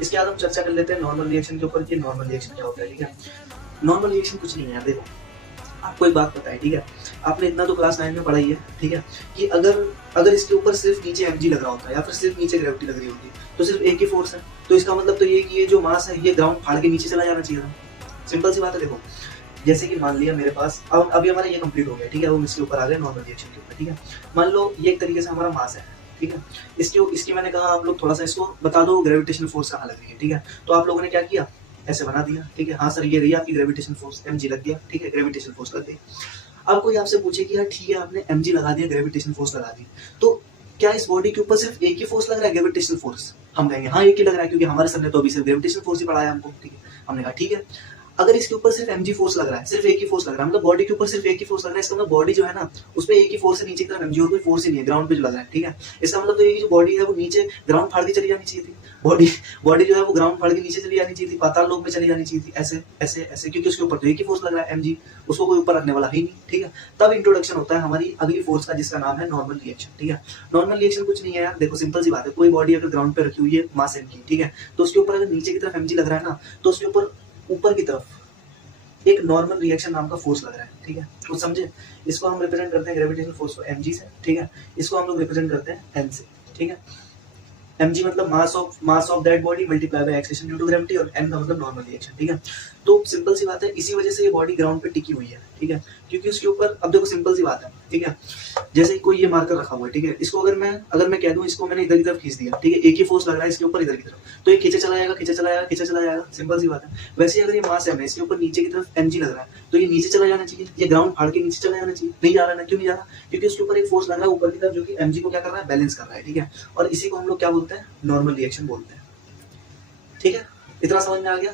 इसके बाद हम चर्चा कर लेते हैं नॉर्मल रिएक्शन के ऊपर कि नॉर्मल रिएक्शन क्या होता है। ठीक है, नॉर्मल रिएक्शन कुछ नहीं है। देखो आपको एक बात पता है, ठीक है, आपने इतना तो क्लास 9 में पढ़ा ही है, ठीक है, कि अगर अगर इसके ऊपर सिर्फ नीचे mg लग रहा होता है या फिर सिर्फ नीचे ग्रेविटी लग रही होती तो सिर्फ एक ही फोर्स है, तो इसका मतलब तो ये कि ये जो मास है ये ग्राउंड फाड़ के नीचे चला जाना चाहिए था। सिंपल सी बात है। देखो जैसे कि मान लिया मेरे पास अब अभी हमारा ये कंप्लीट हो गया, ठीक है, अब हम इसके ऊपर आ गए नॉर्मल रिएक्शन के ऊपर। ठीक है, मान लो ये एक तरीके से हमारा मास है, ठीक है, इसकी मैंने कहा आप लोग थोड़ा सा इसको बता दो ग्रेविटेशनल फोर्स कहाँ लग रही है। ठीक है, तो आप लोगों ने क्या किया, ऐसे बना दिया। ठीक है, हाँ सर ये रही आपकी ग्रेविटेशनल फोर्स mg लग गया। ठीक है, ग्रेविटेशनल फोर्स लग गई। अब कोई आपसे पूछे कि यार ठीक है आपने mg लगा दिया, ग्रेविटेशनल फोर्स लगा दी, तो क्या इस बॉडी के ऊपर सिर्फ एक ही फोर्स लग रहा है, ग्रेविटेशनल फोर्स? हम कहेंगे हाँ एक ही लग रहा है, क्योंकि हमारे सर ने तो अभी सिर्फ ग्रेविटेशनल फोर्स ही पढ़ाया हमको। ठीक है, हमने कहा ठीक है। अगर इसके ऊपर सिर्फ mg फोर्स लग रहा है, सिर्फ एक ही फोर्स लग रहा है, मतलब बॉडी के ऊपर सिर्फ एक ही फोर्स लग रहा है, इसका मतलब बॉडी जो है ना उस पर एक ही फोर्स है नीचे की तरफ mg, और कोई फोर्स ही नहीं है ग्राउंड पे जो लग रहा है। ठीक है, इसका मतलब तो ये जो बॉडी है वो नीचे ग्राउंड फाड़ के चली जानी चाहिए थी, बॉडी जो है वो ग्राउंड फाड़ के नीचे चली जानी चाहिए थी, पाताल लोक में चली जानी चाहिए थी, ऐसे ऐसे ऐसे, क्योंकि उसके ऊपर तो एक ही फोर्स लग रहा है mg, उसको कोई ऊपर रखने वाला ही नहीं। ठीक है, तब इंट्रोडक्शन होता है हमारी अगली फोर्स का जिसका नाम है नॉर्मल रिएक्शन। ठीक है, नॉर्मल रिएक्शन कुछ नहीं है यार, देखो सिंपल सी बात है, कोई बॉडी अगर ग्राउंड पे रखी हुई है मास mg, ठीक है, तो उसके ऊपर अगर नीचे की तरफ mg लग रहा है ना, तो उसके ऊपर की तरफ एक नॉर्मल रिएक्शन नाम का फोर्स लग रहा है। ठीक है, कुछ समझे? इसको हम रिप्रेजेंट करते हैं ग्रेविटेशनल फोर्स को mg से। ठीक है, इसको हम लोग रिप्रेजेंट करते हैं n से। ठीक है, mg मतलब mass of that body multiply by acceleration due to gravity, और n का मतलब नॉर्मल रिएक्शन। ठीक है, तो सिंपल सी बात है, इसी वजह से ये बॉडी ग्राउंड पे टिकी हुई है। ठीक है, क्योंकि उसके ऊपर, अब देखो सिंपल सी बात है, ठीक है, जैसे कोई ये मार्कर रखा हुआ है, ठीक है, इसको अगर मैं कह दूं इसको मैंने इधर की तरफ खींच दिया, ठीक है, एक ही फोर्स लग रहा है इसके ऊपर इधर की तरफ, तो ये खींचा चला जाएगा, खींचा चला जाएगा, खींचा चला जाएगा। सिंपल सी बात है। वैसे ही अगर ये मास है इसके ऊपर नीचे की तरफ mg लग रहा है, तो ये नीचे चला जाना चाहिए, ये ग्राउंड फाड़ के नीचे चला जाना चाहिए। नहीं जा रहा है ना, क्यों नहीं जा रहा? क्योंकि उसके ऊपर एक फोर्स लग रहा है ऊपर की तरफ, जो कि mg को क्या कर रहा है, बैलेंस कर रहा है। ठीक है, और इसी को हम लोग क्या बोलते हैं, नॉर्मल रिएक्शन बोलते हैं। ठीक है, इतना समझ में आ गया?